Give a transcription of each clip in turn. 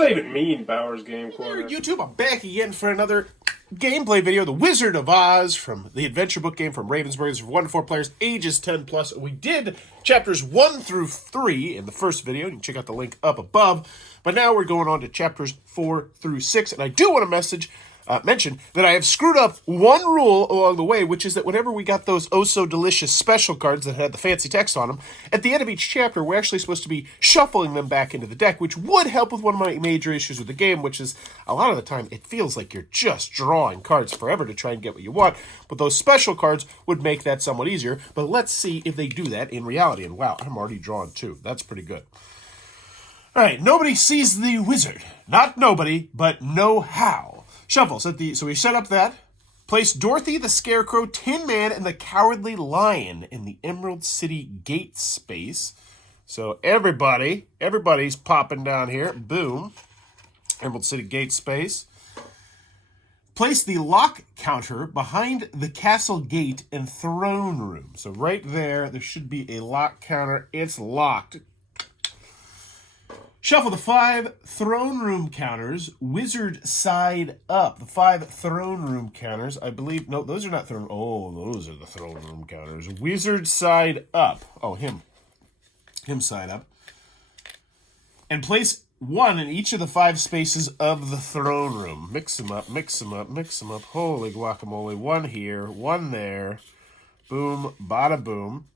that even mean, Bowers Game Corner? YouTube, I'm back again for another gameplay video. The Wizard of Oz from the adventure book game from Ravensberger. For 1 to 4 players, ages 10 plus. We did chapters 1 through 3 in the first video. You can check out the link up above. But now we're going on to chapters 4 through 6. And I do want to mention that I have screwed up one rule along the way, which is that whenever we got those oh-so-delicious special cards that had the fancy text on them, at the end of each chapter, we're actually supposed to be shuffling them back into the deck, which would help with one of my major issues with the game, which is a lot of the time it feels like you're just drawing cards forever to try and get what you want, but those special cards would make that somewhat easier. But let's see if they do that in reality. And wow, I'm already drawn 2. That's pretty good. All right, nobody sees the wizard. Not nobody, but know how. Shuffle. So we set up that. Place Dorothy, the Scarecrow, Tin Man, and the Cowardly Lion in the Emerald City gate space. So everybody's popping down here. Boom. Emerald City gate space. Place the lock counter behind the castle gate and throne room. So right there should be a lock counter. It's locked. Shuffle the 5 throne room counters, wizard side up. The 5 throne room counters, I believe, no, those are not throne, oh, those are the throne room counters. Wizard side up. Oh, him side up. And place 1 in each of the 5 spaces of the throne room. Mix them up, mix them up, mix them up. Holy guacamole. 1 here, 1 there. Boom, bada boom.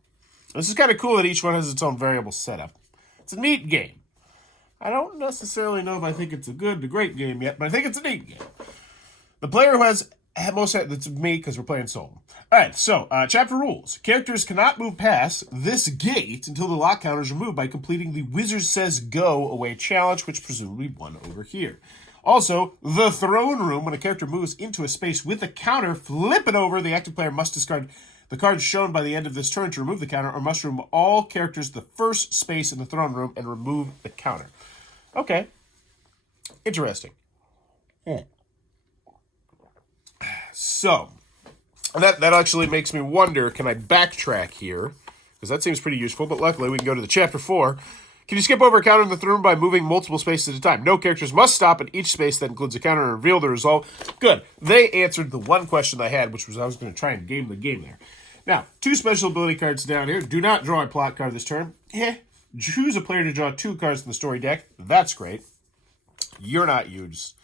This is kind of cool that each one has its own variable setup. It's a neat game. I don't necessarily know if I think it's a great game yet, but I think it's a neat game. The player who has most, that's me because we're playing solo. All right, so chapter rules. Characters cannot move past this gate until the lock counter is removed by completing the Wizard Says Go away challenge, which presumably won over here. Also, the throne room. When a character moves into a space with a counter, flip it over. The active player must discard the cards shown by the end of this turn to remove the counter, or must remove all characters to the first space in the throne room and remove the counter. Okay. Interesting. So, that actually makes me wonder, can I backtrack here? Because that seems pretty useful, but luckily we can go to the chapter 4. Can you skip over a counter in the throne room by moving multiple spaces at a time? No characters must stop at each space that includes a counter and reveal the result. Good. They answered the one question I had, which was I was going to try and game the game there. Now, 2 special ability cards down here. Do not draw a plot card this turn. Choose a player to draw 2 cards in the story deck. That's great. You're not used.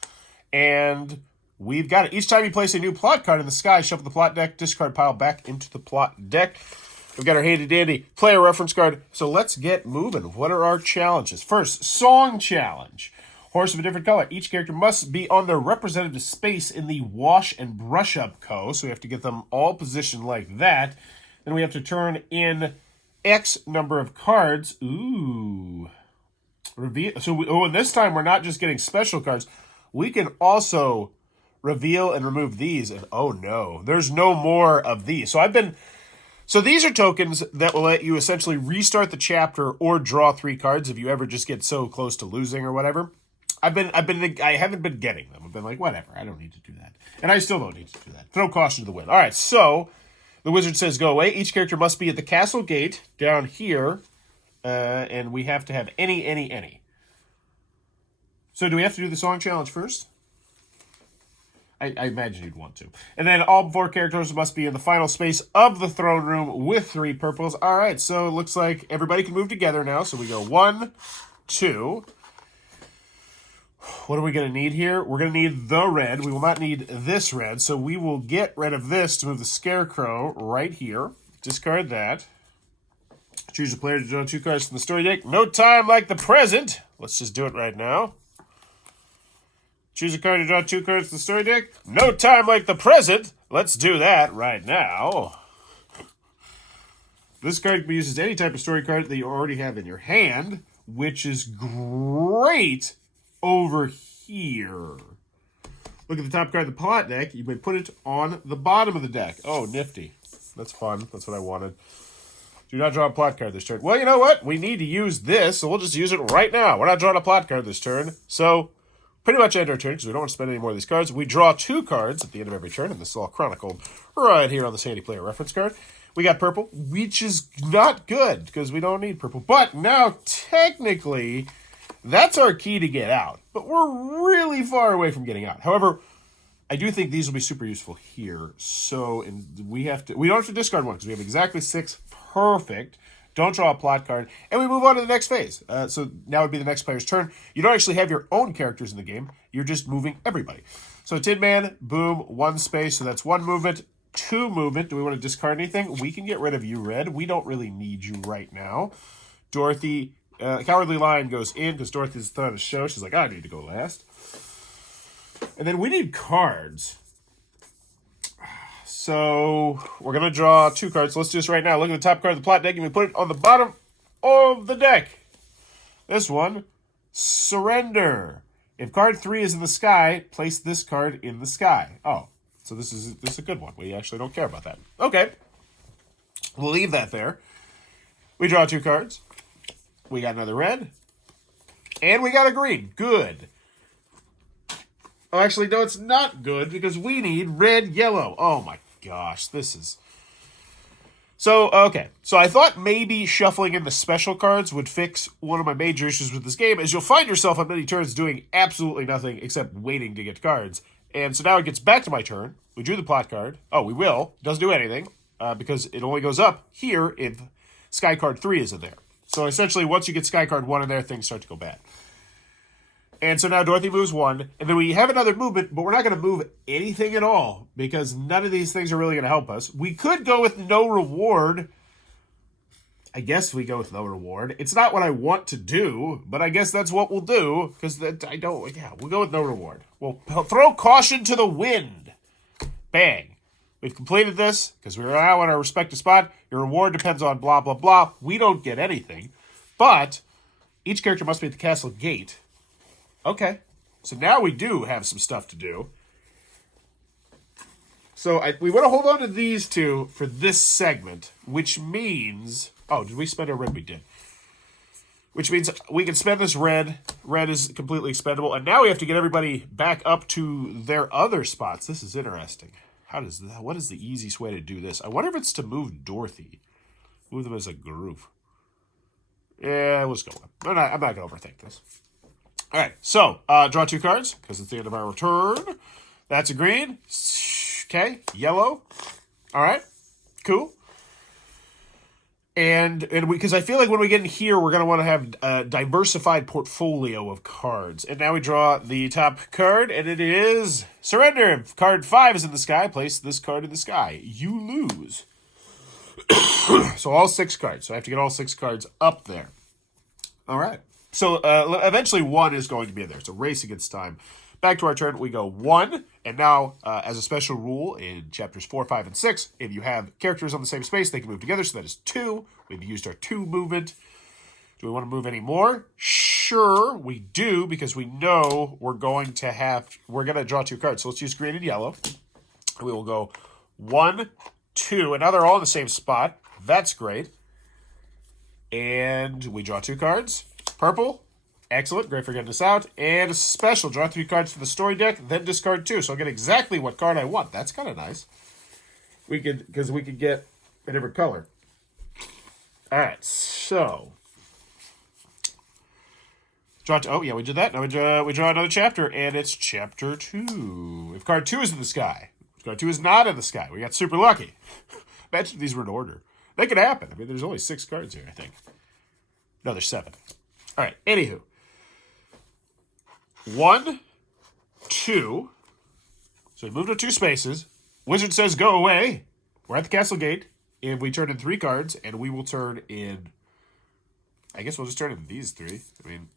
And we've got it. Each time you place a new plot card in the sky, shuffle the plot deck, discard pile back into the plot deck. We've got our handy-dandy player reference card. So let's get moving. What are our challenges? First, song challenge. Horse of a different color. Each character must be on their representative space in the wash and brush up co. So we have to get them all positioned like that. Then we have to turn in X number of cards. Ooh. Reveal. So, and this time we're not just getting special cards. We can also reveal and remove these. And oh no, there's no more of these. So these are tokens that will let you essentially restart the chapter or draw 3 cards if you ever just get so close to losing or whatever. I haven't been getting them. I've been like, whatever, I don't need to do that. And I still don't need to do that. Throw caution to the wind. All right, so the wizard says go away. Each character must be at the castle gate down here. And we have to have any. So do we have to do the song challenge first? I imagine you'd want to. And then all 4 characters must be in the final space of the throne room with 3 purples. All right, so it looks like everybody can move together now. So we go 1, 2. What are we going to need here? We're going to need the red. We will not need this red. So we will get rid of this to move the Scarecrow right here. Discard that. Choose a player to draw 2 cards from the story deck. No time like the present. Let's just do it right now. Choose a card to draw 2 cards from the story deck. No time like the present. Let's do that right now. This card can be used as any type of story card that you already have in your hand, which is great over here. Look at the top card of the plot deck. You may put it on the bottom of the deck. Oh, nifty. That's fun. That's what I wanted. Do not draw a plot card this turn. Well, you know what? We need to use this, so we'll just use it right now. We're not drawing a plot card this turn. So, pretty much end our turn, because we don't want to spend any more of these cards. We draw 2 cards at the end of every turn, and this is all chronicled right here on the Sandy Player reference card. We got purple, which is not good, because we don't need purple. But now, technically, That's our key to get out. But we're really far away from getting out. However, I do think these will be super useful here. So we don't have to discard one because we have exactly 6. Perfect. Don't draw a plot card. And we move on to the next phase. So now would be the next player's turn. You don't actually have your own characters in the game. You're just moving everybody. So Tin Man, boom, 1 space. So that's 1 movement. 2 movement. Do we want to discard anything? We can get rid of you, Red. We don't really need you right now. Dorothy, Cowardly Lion goes in because Dorothy's throwing a show. She's like, I need to go last. And then we need cards. So we're going to draw 2 cards. So let's do this right now. Look at the top card of the plot deck and we put it on the bottom of the deck. This one, Surrender. If card 3 is in the sky, place this card in the sky. Oh, so this is a good one. We actually don't care about that. Okay. We'll leave that there. We draw 2 cards. We got another red. And we got a green. Good. Oh, actually, no, it's not good because we need red, yellow. Oh, my gosh. This is... So, okay. So I thought maybe shuffling in the special cards would fix one of my major issues with this game, is you'll find yourself on many turns doing absolutely nothing except waiting to get cards. And so now it gets back to my turn. We drew the plot card. Oh, we will. Doesn't do anything because it only goes up here if Sky Card 3 is in there. So essentially, once you get Sky Card 1 in there, things start to go bad. And so now Dorothy moves 1, and then we have another movement, but we're not going to move anything at all because none of these things are really going to help us. We could go with no reward. I guess we go with no reward. It's not what I want to do, but I guess that's what we'll do because we'll go with no reward. We'll throw caution to the wind. Bang. We've completed this because we're now on our respective spot. Your reward depends on blah, blah, blah. We don't get anything, but each character must be at the castle gate. Okay, so now we do have some stuff to do. So we want to hold on to these 2 for this segment, which means... Oh, did we spend our red? We did. Which means we can spend this red. Red is completely expendable. And now we have to get everybody back up to their other spots. This is interesting. What is the easiest way to do this? I wonder if it's to move Dorothy. Move them as a group. Yeah, let's go. I'm not going to overthink this. All right, so draw 2 cards because it's the end of our turn. That's a green. Okay, yellow. All right, cool. And because I feel like when we get in here, we're going to want to have a diversified portfolio of cards. And now we draw the top card, and it is Surrender. If card 5 is in the sky, place this card in the sky. You lose. So all 6 cards. So I have to get all 6 cards up there. All right. So eventually 1 is going to be in there. It's a race against time. Back to our turn, we go 1. And now, as a special rule in chapters 4, 5, and 6, if you have characters on the same space, they can move together. So that is 2. We've used our 2 movement. Do we want to move any more? Sure, we do, because we know we're going to draw 2 cards. So let's use green and yellow. We will go 1, 2. And now they're all in the same spot. That's great. And we draw 2 cards. Purple, excellent, great for getting us out. And a special, draw 3 cards for the story deck, then discard 2. So I'll get exactly what card I want. That's kind of nice. Because we could get a different color. All right, so oh yeah, we did that. Now we draw another chapter, and it's chapter 2. If card 2 is in the sky, if card 2 is not in the sky, we got super lucky. Imagine if these were in order. That could happen. I mean, there's only 6 cards here, I think. No, there's 7. All right, anywho. 1, 2. So we moved to 2 spaces. Wizard says go away. We're at the castle gate. And we turn in 3 cards, and we will turn in... I guess we'll just turn in these 3. I mean...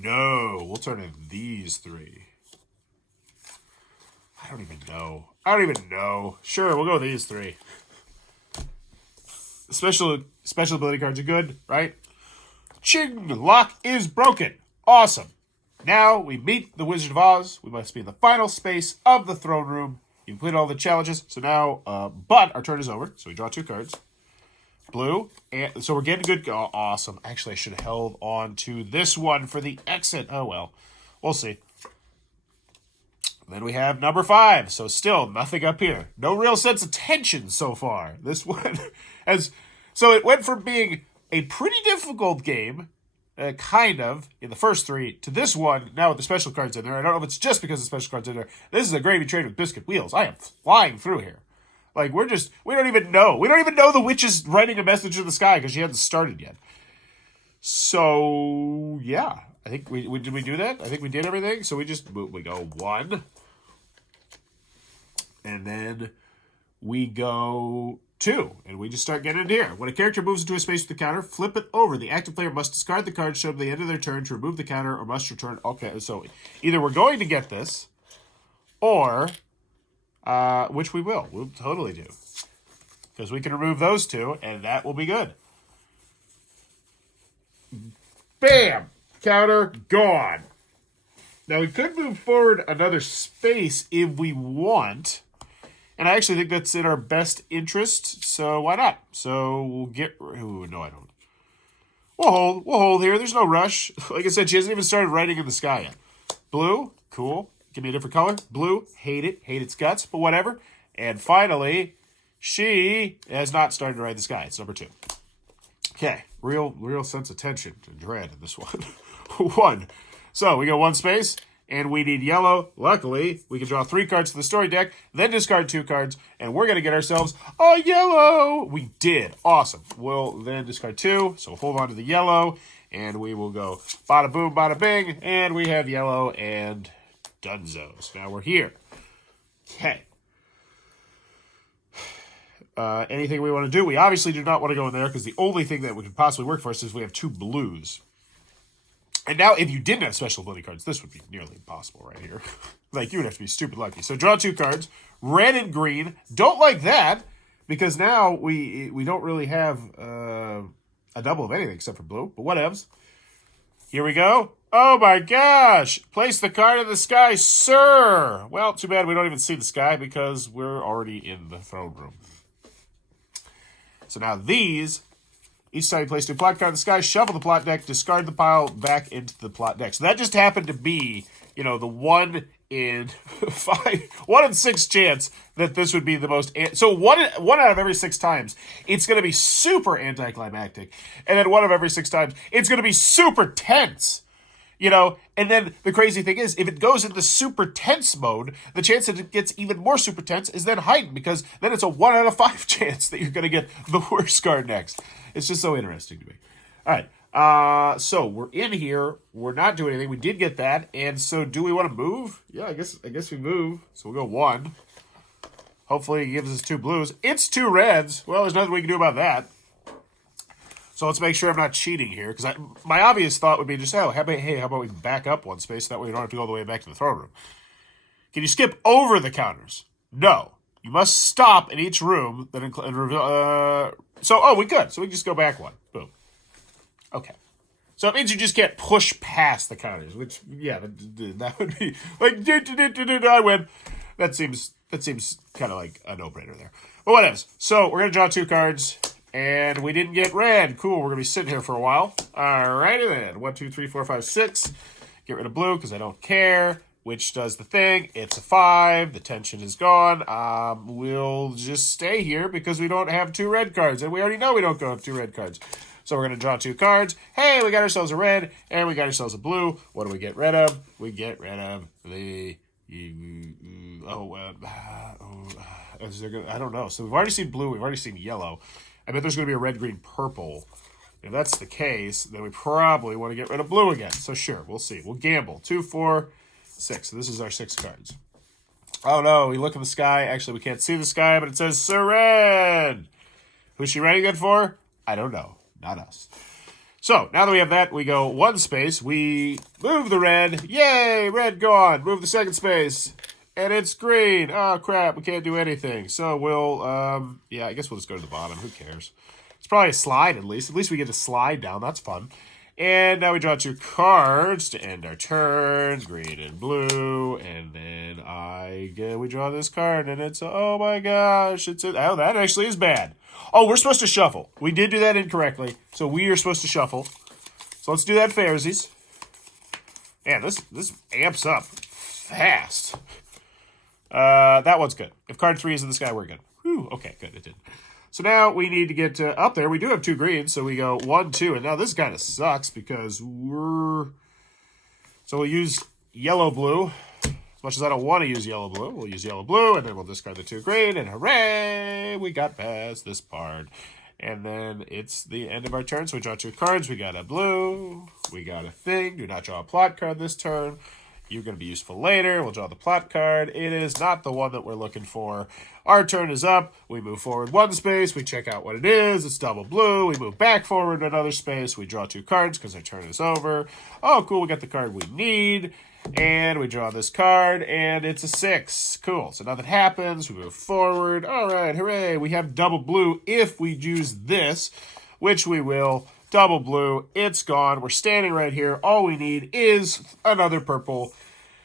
No, we'll turn in these 3. I don't even know. Sure, we'll go with these 3. Special ability cards are good, right? Ching! Lock is broken. Awesome. Now we meet the Wizard of Oz. We must be in the final space of the throne room. You completed all the challenges. So now, but our turn is over. So we draw 2 cards. Blue. And so we're getting good. Oh, awesome. Actually, I should have held on to this one for the exit. Oh, well. We'll see. Then we have number 5. So still nothing up here. No real sense of tension so far. This one has... So it went from being a pretty difficult game kind of, in the first three, to this one, now with the special cards in there. I don't know if it's just because the special cards in there. This is a gravy train with biscuit wheels. I am flying through here. Like, we don't even know. We don't even know the witch is writing a message in the sky because she hasn't started yet. So, yeah. I think did we do that? I think we did everything. So we go 1. And then we go 2. And we just start getting into here. When a character moves into a space with the counter, flip it over. The active player must discard the card shown at the end of their turn to remove the counter or must return. Okay, so either we're going to get this or... which we will. We'll totally do. Because we can remove those 2, and that will be good. Bam! Counter, gone. Now, we could move forward another space if we want. And I actually think that's in our best interest, so why not? So we'll get... Ooh, no, I don't. We'll hold here. There's no rush. Like I said, she hasn't even started writing in the sky yet. Blue, cool. Give me a different color. Blue, hate it. Hate its guts, but whatever. And finally, she has not started to write the sky. It's number 2. Okay, real sense of tension and dread in this one. 1. So we got 1 space, and we need yellow. Luckily, we can draw 3 cards to the story deck, then discard 2 cards, and we're going to get ourselves a yellow. We did. Awesome. We'll then discard 2, so hold on to the yellow, and we will go bada boom, bada bing, and we have yellow and... Dunzos. Now we're here. Okay. Anything we want to do? We obviously do not want to go in there because the only thing that could possibly work for us is we have 2 blues. And now if you didn't have special ability cards, this would be nearly impossible right here. Like, you would have to be stupid lucky. So draw 2 cards. Red and green. Don't like that because now we don't really have a double of anything except for blue. But whatevs. Here we go. Oh my gosh! Place the card in the sky, sir! Well, too bad we don't even see the sky because we're already in the throne room. So now these, each time you place a plot card in the sky, shuffle the plot deck, discard the pile back into the plot deck. So that just happened to be, the 1 in 1 in 6 chance that this would be the most... So one out of every 6 times, it's going to be super anticlimactic. And then 1 of every 6 times, it's going to be super tense. And then the crazy thing is, if it goes into super tense mode, the chance that it gets even more super tense is then heightened, because then it's a 1 out of 5 chance that you're going to get the worst card next. It's just so interesting to me. All right, so we're in here. We're not doing anything. We did get that, and so do we want to move? Yeah, I guess we move. So we'll go 1. Hopefully it gives us 2 blues. It's 2 reds. Well, there's nothing we can do about that. So let's make sure I'm not cheating here, because my obvious thought would be just, how about we back up 1 space, that way we don't have to go all the way back to the throne room. Can you skip over the counters? No. You must stop in each room that reveal... we could. So we can just go back 1. Boom. Okay. So it means you just can't push past the counters, which, yeah, that would be like, I win. That seems kind of like a no-brainer there. But whatever. So we're going to draw 2 cards. And we didn't get red. Cool, we're going to be sitting here for a while. Alrighty then. 1, 2, 3, 4, 5, 6. Get rid of blue because I don't care. Which does the thing. It's a 5. The tension is gone. We'll just stay here because we don't have 2 red cards. And we already know we don't have 2 red cards. So we're going to draw 2 cards. Hey, we got ourselves a red. And we got ourselves a blue. What do we get rid of? We get rid of the... I don't know. So we've already seen blue. We've already seen yellow. I bet there's going to be a red, green, purple. If that's the case, then we probably want to get rid of blue again. So sure, we'll see. We'll gamble. 2, 4, 6. So this is our 6 cards. Oh no, we look in the sky. Actually, we can't see the sky, but it says Sir Red. Who's she writing it for? I don't know. Not us. So now that we have that, we go 1 space. We move the red. Yay, red gone. Move the 2nd space. And it's green. Oh, crap. We can't do anything. So we'll, I guess we'll just go to the bottom. Who cares? It's probably a slide, at least. At least we get to slide down. That's fun. And now we draw 2 cards to end our turns. Green and blue. And then we draw this card. And it's, oh my gosh. That actually is bad. Oh, we're supposed to shuffle. We did do that incorrectly. So we are supposed to shuffle. So let's do that, fairsies. Man, this amps up fast. That one's good. If card 3 is in the sky, we're good. Whew, okay, good, it did. So now we need to get up there. We do have 2 greens, so we go 1, 2. And now this kind of sucks because we're... So we'll use yellow-blue. As much as I don't want to use yellow-blue, we'll use yellow-blue, and then we'll discard the 2 green, and hooray! We got past this part. And then it's the end of our turn, so we draw 2 cards. We got a blue. We got a thing. Do not draw a plot card this turn. You're going to be useful later. We'll draw the plot card. It is not the one that we're looking for. Our turn is up. We move forward 1 space. We check out what it is. It's double blue. We move back forward another space. We draw 2 cards because our turn is over. Oh, cool. We got the card we need. And we draw this card, and it's a 6. Cool. So nothing happens. We move forward. All right. Hooray. We have double blue if we use this, which we will. Double blue, it's gone. We're standing right here. All we need is another purple.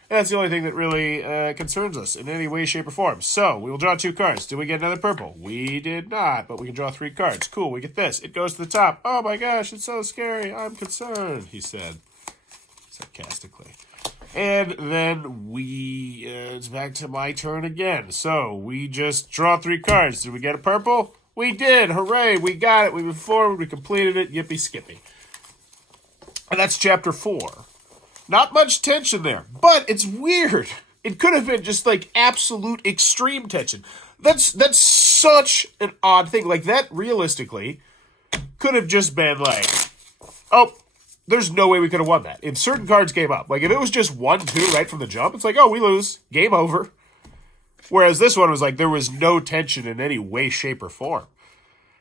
And that's the only thing that really concerns us in any way, shape, or form. So, we will draw 2 cards. Did we get another purple? We did not, but we can draw 3 cards. Cool, we get this. It goes to the top. Oh my gosh, it's so scary. I'm concerned, he said sarcastically. And then it's back to my turn again. So, we just draw 3 cards. Did we get a purple? We did. Hooray. We got it. We moved forward. We completed it. Yippee skippy. And that's chapter 4. Not much tension there, but it's weird. It could have been just like absolute extreme tension. That's such an odd thing. Like that realistically could have just been like, oh, there's no way we could have won that. If certain cards came up, like if it was just 1-2 right from the jump, it's like, oh, we lose. Game over. Whereas this one was like there was no tension in any way, shape, or form.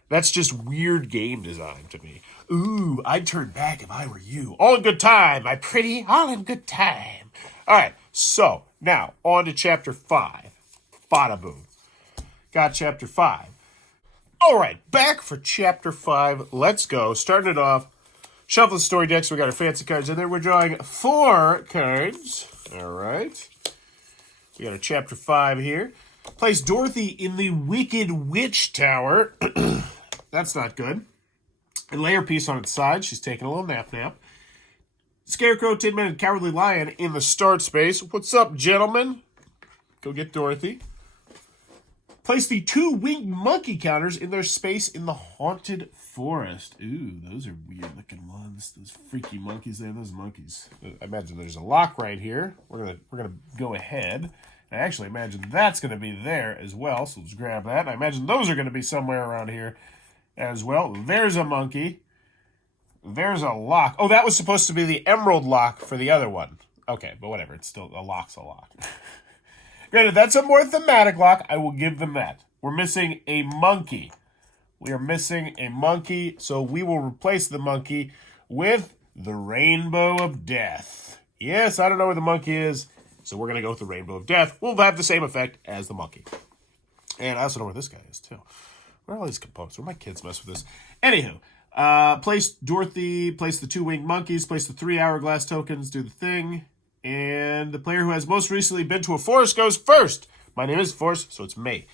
That's just weird game design to me. Ooh, I'd turn back if I were you. All in good time, my pretty. All in good time. All right, so now on to chapter 5. Bada boom. Got chapter 5. All right, back for chapter 5. Let's go. Starting it off. Shuffle the story decks. We got our fancy cards in there. We're drawing 4 cards. All right. We got a chapter 5 here. Place Dorothy in the Wicked Witch Tower. That's not good. And lay her piece on its side. She's taking a little nap. Scarecrow, Tin Man, and Cowardly Lion in the start space. What's up, gentlemen? Go get Dorothy. Place the 2 winged monkey counters in their space in the haunted forest. Ooh, those are weird looking ones. Those freaky monkeys there. Those monkeys. I imagine there's a lock right here. We're gonna go ahead. I actually imagine that's going to be there as well, so let's grab that. I imagine those are going to be somewhere around here as well. There's a monkey. There's a lock. Oh, that was supposed to be the emerald lock for the other one. Okay, but whatever. It's still, a lock's a lock. Granted, that's a more thematic lock. I will give them that. We're missing a monkey. We are missing a monkey, so we will replace the monkey with the Rainbow of Death. Yes, I don't know where the monkey is. So we're going to go with the Rainbow of Death. We'll have the same effect as the monkey. And I also know where this guy is, too. Where are all these components? Where my kids mess with this? Anywho, place Dorothy, place the 2 winged monkeys, place the 3 hourglass tokens, do the thing. And the player who has most recently been to a forest goes first. My name is Force, so it's me.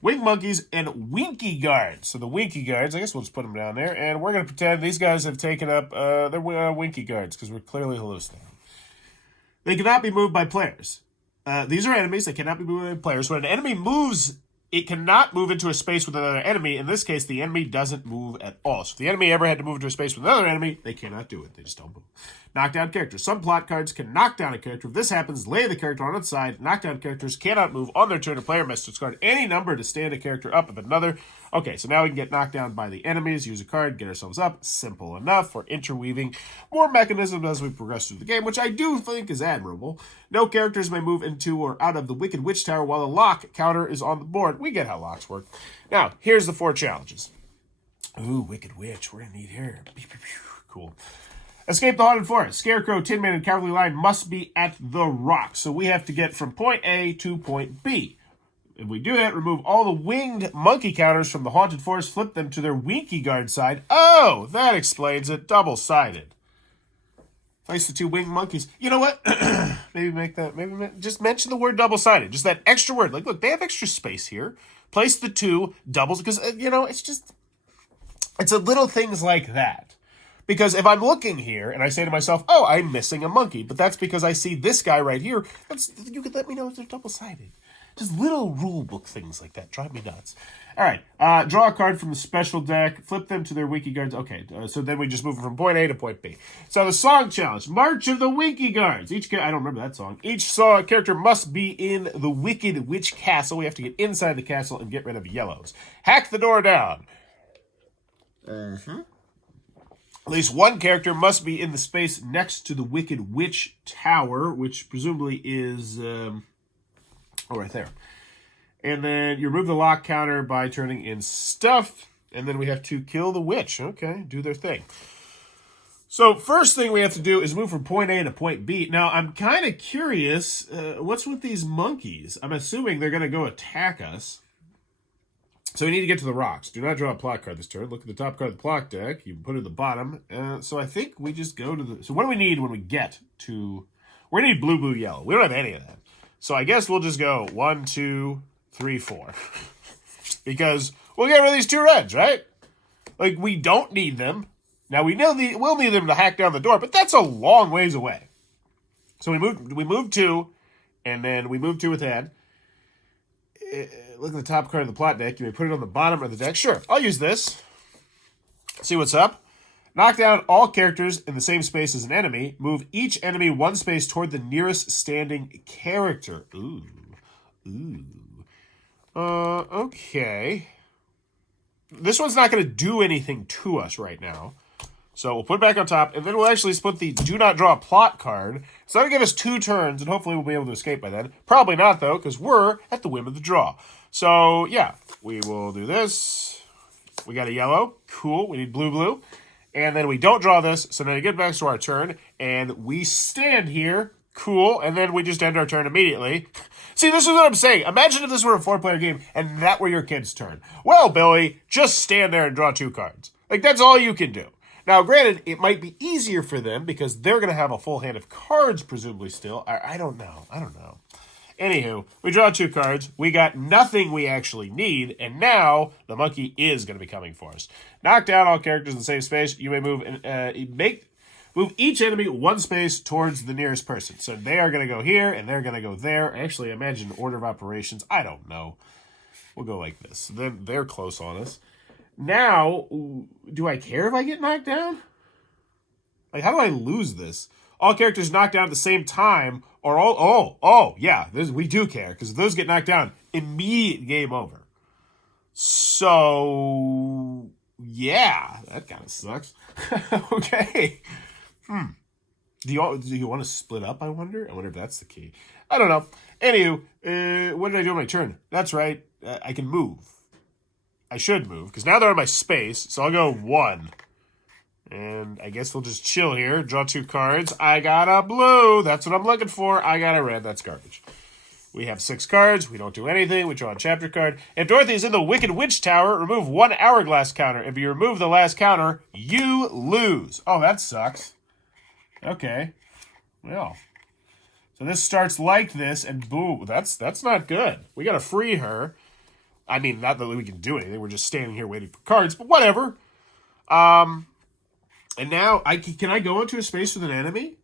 Winged monkeys and Winky guards. So the Winky guards, I guess we'll just put them down there. And we're going to pretend these guys have taken up their Winky guards because we're clearly hallucinating. They cannot be moved by players. These are enemies. They cannot be moved by players. When an enemy moves, it cannot move into a space with another enemy. In this case, the enemy doesn't move at all. So if the enemy ever had to move into a space with another enemy, they cannot do it. They just don't move. Knockdown characters. Some plot cards can knock down a character. If this happens, lay the character on its side. Knockdown characters cannot move on their turn. A player must discard any number to stand a character up of another. Okay, so now we can get knocked down by the enemies, use a card, get ourselves up. Simple enough. We're interweaving more mechanisms as we progress through the game, which I do think is admirable. No characters may move into or out of the Wicked Witch Tower while a lock counter is on the board. We get how locks work. Now, here's the 4 challenges. Ooh, Wicked Witch. We're going to need her. Cool. Escape the haunted forest. Scarecrow, Tin Man, and Cowardly Lion must be at the rock. So we have to get from point A to point B. If we do that, remove all the winged monkey counters from the haunted forest, flip them to their Winky guard side. Oh, that explains it. Double-sided. Place the 2 winged monkeys. You know what? Just mention the word double-sided. Just that extra word. Like, look, they have extra space here. Place the 2 doubles because, it's a little things like that. Because if I'm looking here and I say to myself, oh, I'm missing a monkey, but that's because I see this guy right here, you could let me know if they're double-sided. Just little rule book things like that drive me nuts. All right, draw a card from the special deck, flip them to their Wiki Guards. Okay, so then we just move from point A to point B. So the song challenge, March of the Wiki Guards. I don't remember that song. Each character must be in the Wicked Witch Castle. We have to get inside the castle and get rid of yellows. Hack the door down. At least one character must be in the space next to the Wicked Witch Tower, which presumably is right there. And then you remove the lock counter by turning in stuff. And then we have to kill the witch. Okay, do their thing. So first thing we have to do is move from point A to point B. Now, I'm kind of curious, what's with these monkeys? I'm assuming they're going to go attack us. So we need to get to the rocks. Do not draw a plot card this turn. Look at the top card of the plot deck. You can put it at the bottom. So I think we just go to the... So what do we need when we get to... We're going to need blue, blue, yellow. We don't have any of that. So I guess we'll just go 1, 2, 3, 4. Because we'll get rid of these 2 reds, right? Like, we don't need them. Now, we'll need them to hack down the door, but that's a long ways away. So we moved 2, and then we moved 2 with head. Look at the top card of the plot deck. You may put it on the bottom of the deck. Sure, I'll use this. See what's up. Knock down all characters in the same space as an enemy. Move each enemy 1 space toward the nearest standing character. Ooh. Okay. This one's not going to do anything to us right now. So we'll put it back on top, and then we'll actually split the do not draw a plot card. So that'll give us 2 turns, and hopefully we'll be able to escape by then. Probably not, though, because we're at the whim of the draw. So, yeah, we will do this. We got a yellow. Cool. We need blue, blue. And then we don't draw this, so then we get back to our turn, and we stand here. Cool. And then we just end our turn immediately. See, this is what I'm saying. Imagine if this were a 4-player game, and that were your kid's turn. Well, Billy, just stand there and draw 2 cards. Like, that's all you can do. Now, granted, it might be easier for them because they're going to have a full hand of cards, presumably still. I don't know. Anywho, we draw 2 cards. We got nothing we actually need, and now the monkey is going to be coming for us. Knock down all characters in the same space. You may move each enemy 1 space towards the nearest person. So they are going to go here, and they're going to go there. Actually, imagine order of operations. I don't know. We'll go like this. Then they're close on us. Now, do I care if I get knocked down? Like, how do I lose this? All characters knocked down at the same time, or we do care, because if those get knocked down, immediate game over. So, yeah, that kind of sucks. Okay. Do you want to split up, I wonder? I wonder if that's the key. I don't know. Anywho, what did I do on my turn? That's right, I can move. I should move, because now they're in my space, so I'll go 1. And I guess we'll just chill here. Draw 2 cards. I got a blue. That's what I'm looking for. I got a red. That's garbage. We have 6 cards. We don't do anything. We draw a chapter card. If Dorothy is in the Wicked Witch Tower, remove 1 hourglass counter. If you remove the last counter, you lose. Oh, that sucks. Okay. Well. So this starts like this, and boom. That's not good. We got to free her. I mean, not that we can do anything. We're just standing here waiting for cards, but whatever. And now, can I go into a space with an enemy?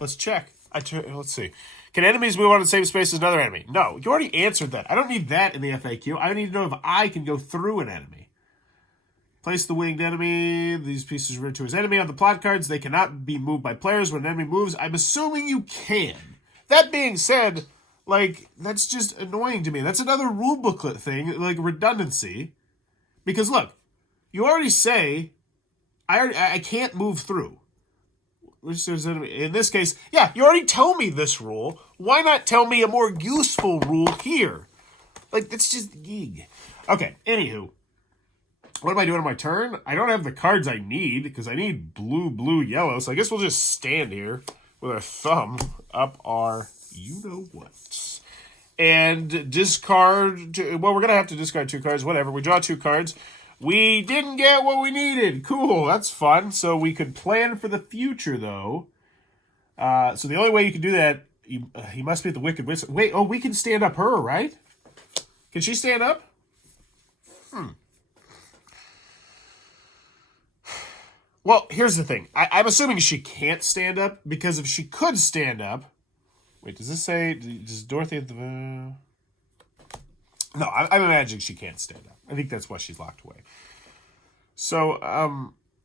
Let's check. Let's see. Can enemies move on to the same space as another enemy? No, you already answered that. I don't need that in the FAQ. I need to know if I can go through an enemy. Place the winged enemy. These pieces refer to as enemy on the plot cards. They cannot be moved by players when an enemy moves. I'm assuming you can. That being said, like, that's just annoying to me. That's another rule booklet thing, like redundancy. Because look, you already say, I can't move through. In this case, yeah, you already tell me this rule. Why not tell me a more useful rule here? Like, it's just gig. Okay, anywho. What am I doing on my turn? I don't have the cards I need, because I need blue, blue, yellow. So I guess we'll just stand here with our thumb up our you-know-what. And discard... Well, we're going to have to discard 2 cards. Whatever. We draw 2 cards. We didn't get what we needed. Cool. That's fun. So we could plan for the future, though. So the only way you can do that, he must be at the Wicked Witch. Wait, oh, we can stand up her, right? Can she stand up? Well, here's the thing. I'm assuming she can't stand up, because if she could stand up... Wait, does this say... Does Dorothy at the... No, I'm imagining she can't stand up. I think that's why she's locked away. So,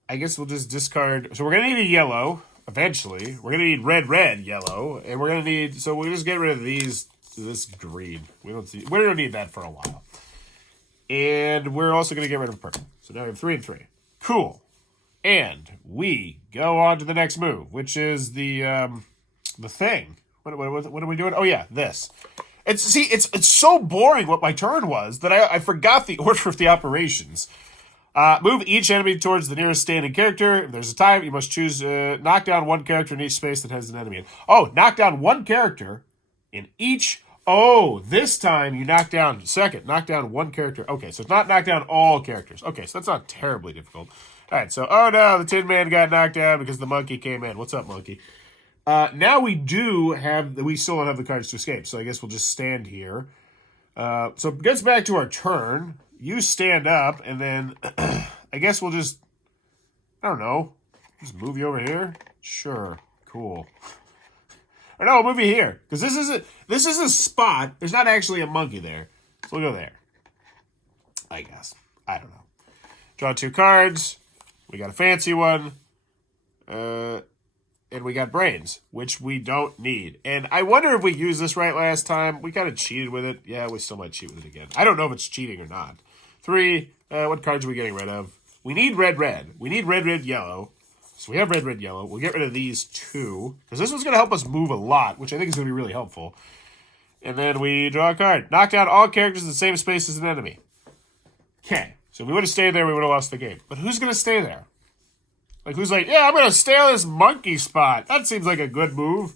I guess we'll just discard. So we're going to need a yellow, eventually. We're going to need red, yellow. And we're going to need... So we'll just get rid of this green. We don't need that for a while. And we're also going to get rid of purple. So now we have 3 and 3. Cool. And we go on to the next move, which is the thing. What are we doing? Oh, yeah, this. It's so boring what my turn was that I forgot the order of the operations. Move each enemy towards the nearest standing character. If there's a time, you must choose knock down one character in each space that has an enemy in. Oh, knock down one character in each. Oh, this time you knock down one character. Okay, so it's not knock down all characters. Okay, so that's not terribly difficult. All right, so, oh no, the Tin Man got knocked down because the monkey came in. What's up, monkey? Now we still don't have the cards to escape, so I guess we'll just stand here. So it gets back to our turn. You stand up, and then I guess we'll just, I don't know, just move you over here? Sure, cool. Or no, move you here, because this is a spot. There's not actually a monkey there, so we'll go there. I guess. I don't know. Draw 2 cards. We got a fancy one. And we got brains, which we don't need. And I wonder if we used this right last time. We kind of cheated with it. Yeah, we still might cheat with it again. I don't know if it's cheating or not. 3, what cards are we getting rid of? We need red. We need red, yellow. So we have red, yellow. We'll get rid of these 2. Because this one's going to help us move a lot, which I think is going to be really helpful. And then we draw a card. Knock down all characters in the same space as an enemy. Okay. So if we would have stayed there, we would have lost the game. But who's going to stay there? Like, who's like, yeah, I'm going to stay on this monkey spot. That seems like a good move.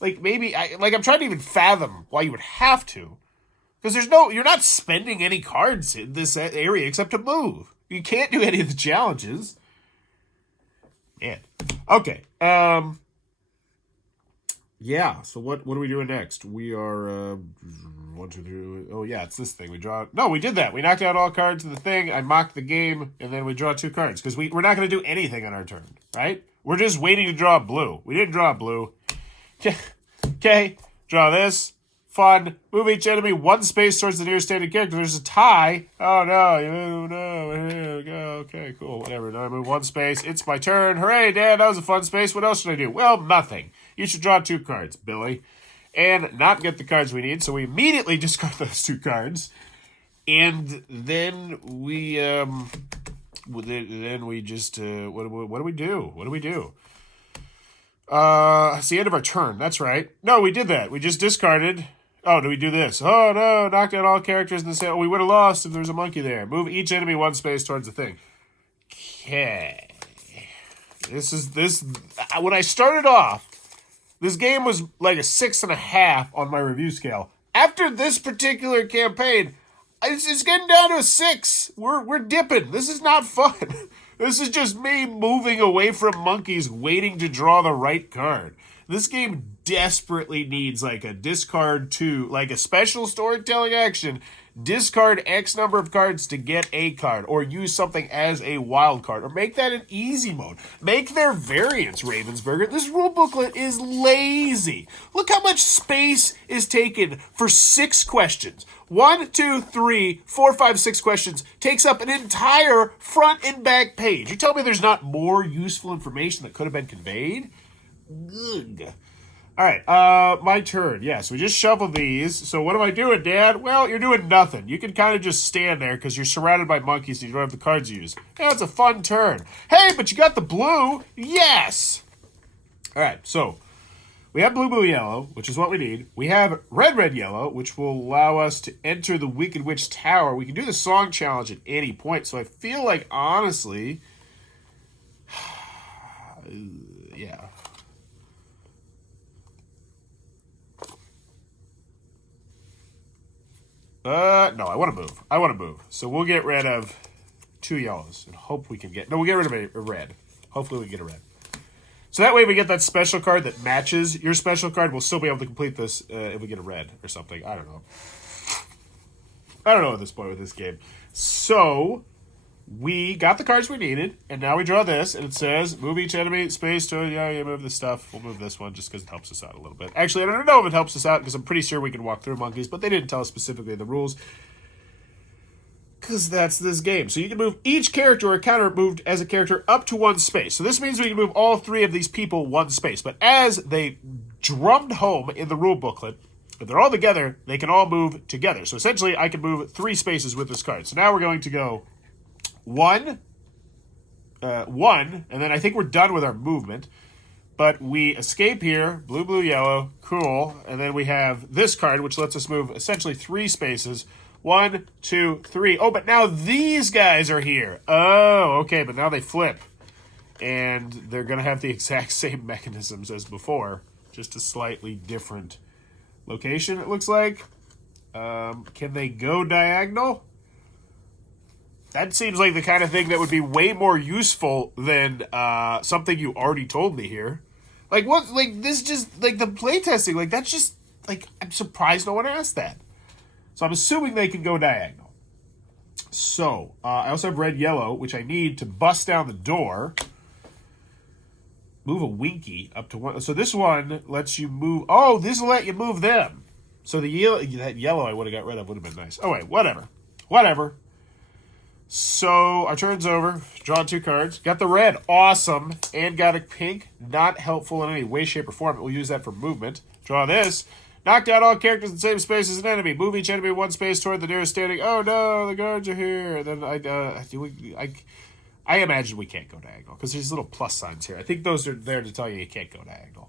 Like, maybe, I'm trying to even fathom why you would have to. Because you're not spending any cards in this area except to move. You can't do any of the challenges. Man. Okay. Yeah, so what are we doing next? We are, 1, 2, 3, oh yeah, it's this thing. We did that. We knocked out all cards in the thing, I mocked the game, and then we draw 2 cards. Because we're not going to do anything on our turn, right? We're just waiting to draw blue. We didn't draw blue. Okay, draw this. Fun. Move each enemy 1 space towards the nearest standing character. There's a tie. Oh no, here we go. Okay, cool, whatever. Now I move 1 space. It's my turn. Hooray, Dad, that was a fun space. What else should I do? Well, nothing. You should draw 2 cards, Billy. And not get the cards we need, so we immediately discard those 2 cards. And then we just, what do we do? What do we do? It's the end of our turn, that's right. No, we did that. We just discarded. Oh, do we do this? Oh, no, knock down all characters in the same... Oh, we would have lost if there was a monkey there. Move each enemy 1 space towards the thing. Okay. When I started off, this game was like a 6.5 on my review scale. After this particular campaign, it's getting down to a 6. We're dipping. This is not fun. This is just me moving away from monkeys, waiting to draw the right card. This game desperately needs like a discard 2, like a special storytelling action. Discard X number of cards to get a card, or use something as a wild card, or make that an easy mode. Make their variants, Ravensberger. This rule booklet is lazy. Look how much space is taken for 6 questions. 1, 2, 3, 4, 5, 6 questions takes up an entire front and back page. You tell me there's not more useful information that could have been conveyed? Good. All right, my turn. Yes, we just shuffled these. So what am I doing, Dad? Well, you're doing nothing. You can kind of just stand there because you're surrounded by monkeys and you don't have the cards to use. Yeah, it's a fun turn. Hey, but you got the blue. Yes. All right, so we have blue, yellow, which is what we need. We have red, yellow, which will allow us to enter the Wicked Witch Tower. We can do the song challenge at any point. So I feel like, honestly, yeah. No, I want to move. So we'll get rid of 2 yellows and hope we can get... No, we'll get rid of a red. Hopefully we get a red. So that way we get that special card that matches your special card. We'll still be able to complete this if we get a red or something. I don't know. At this point with this game. So we got the cards we needed, and now we draw this, and it says, move each enemy space to... Yeah, move this stuff. We'll move this one just because it helps us out a little bit. Actually, I don't know if it helps us out because I'm pretty sure we can walk through monkeys, but they didn't tell us specifically the rules. Because that's this game. So you can move each character or counter moved as a character up to one space. So this means we can move all three of these people one space. But as they drummed home in the rule booklet, if they're all together, they can all move together. So essentially, I can move 3 spaces with this card. So now we're going to go 1, 1, and then I think we're done with our movement. But we escape here, blue, blue, yellow, cool. And then we have this card, which lets us move essentially 3 spaces. 1, 2, 3. Oh, but now these guys are here. Oh, okay, but now they flip. And they're going to have the exact same mechanisms as before, just a slightly different location, it looks like. Can they go diagonal? That seems like the kind of thing that would be way more useful than something you already told me here. Like, what? Like, this just, like, the playtesting, like, that's just, like, I'm surprised no one asked that. So I'm assuming they can go diagonal. So, I also have red, yellow, which I need to bust down the door. Move a Winky up to 1. So this one lets you move. Oh, this will let you move them. So the that yellow I would have got rid of would have been nice. Oh, wait, whatever. Whatever. So our turn's over. Draw 2 cards. Got the red. Awesome. And got a pink. Not helpful in any way, shape, or form. We'll use that for movement. Draw this. Knock down all characters in the same space as an enemy. Move each enemy 1 space toward the nearest standing. Oh no, the guards are here. And then I imagine we can't go diagonal because there's little plus signs here. I think those are there to tell you can't go diagonal.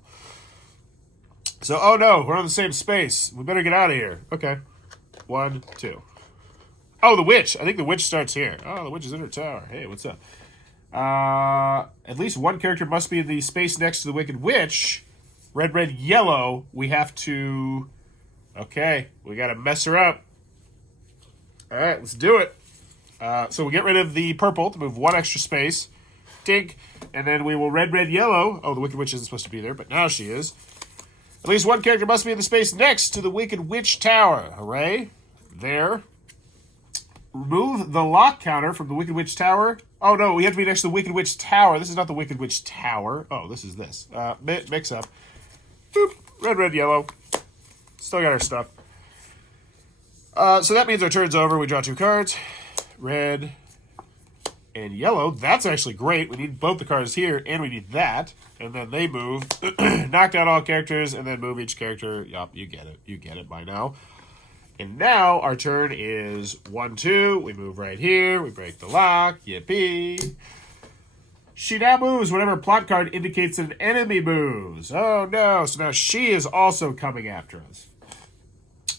So, oh no, we're on the same space. We better get out of here. Okay. 1, 2. Oh, the witch. I think the witch starts here. Oh, the witch is in her tower. Hey, what's up? At least 1 character must be in the space next to the wicked witch. Red, red, yellow. We have to... Okay, we got to mess her up. All right, let's do it. So we'll get rid of the purple to move 1 extra space. Dink. And then we will red, red, yellow. Oh, the Wicked Witch isn't supposed to be there, but now she is. At least 1 character must be in the space next to the Wicked Witch Tower. Hooray. There. Remove the lock counter from the Wicked Witch Tower. Oh, no, we have to be next to the Wicked Witch Tower. This is not the Wicked Witch Tower. Oh, this is this. Mix up. Boop. Red, red, yellow. Still got our stuff. So that means our turn's over. We draw 2 cards. Red and yellow. That's actually great. We need both the cards here, and we need that. And then they move. Knock down all characters, and then move each character. Yup, you get it. You get it by now. And now our turn is 1, 2. We move right here. We break the lock. Yippee. She now moves whenever plot card indicates an enemy moves. Oh, no. So now she is also coming after us.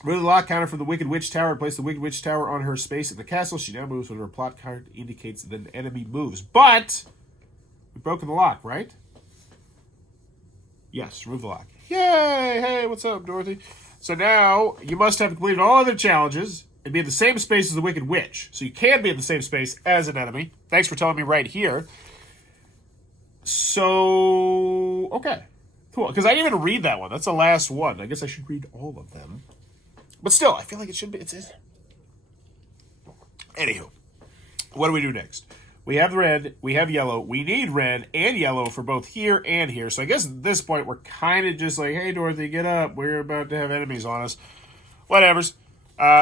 Remove the lock counter from the Wicked Witch Tower and place the Wicked Witch Tower on her space in the castle. She now moves whenever plot card indicates that an enemy moves. But we've broken the lock, right? Yes, remove the lock. Yay! Hey, what's up, Dorothy? So now you must have completed all other challenges and be in the same space as the Wicked Witch. So you can be in the same space as an enemy. Thanks for telling me right here. So, okay. Cool. Because I didn't even read that one. That's the last one. I guess I should read all of them. But still, I feel like it should be. Anywho, what do we do next? We have red, we have yellow. We need red and yellow for both here and here. So I guess at this point, we're kind of just like, hey, Dorothy, get up. We're about to have enemies on us. Whatevers.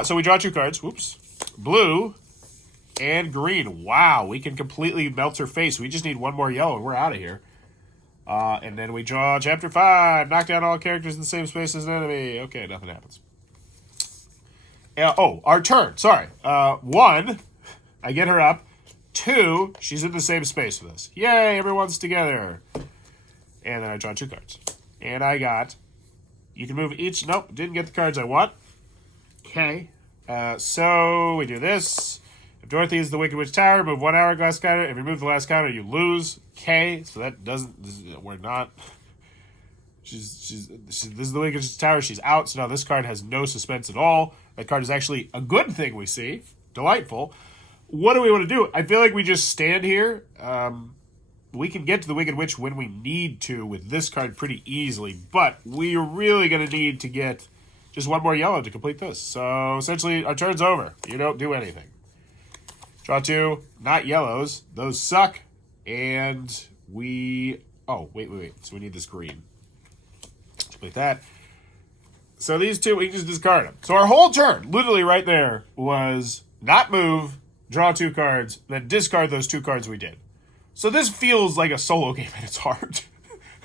So we draw 2 cards. Whoops. Blue and green. Wow, we can completely melt her face. We just need 1 more yellow, and we're out of here. And then we draw Chapter 5. Knock down all characters in the same space as an enemy. Okay, nothing happens. Our turn. Sorry. 1, I get her up. 2, she's in the same space with us. Yay, everyone's together. And then I draw 2 cards. And I got... You can move each... Nope, didn't get the cards I want. Okay. So we do this. If Dorothy is the Wicked Witch Tower, move 1 hourglass counter. If you move the last counter, you lose. Okay, so that doesn't... We're not... This is the Wicked Witch Tower. She's out, so now this card has no suspense at all. That card is actually a good thing we see. Delightful. What do we want to do? I feel like we just stand here. We can get to the Wicked Witch when we need to with this card pretty easily, but we're really going to need to get just 1 more yellow to complete this. So essentially, our turn's over. You don't do anything. Draw 2, not yellows. Those suck. And we... Oh, wait. So we need this green. Complete that. So these 2, we can just discard them. So our whole turn, literally right there, was not move, draw 2 cards, then discard those 2 cards we did. So this feels like a solo game at its heart.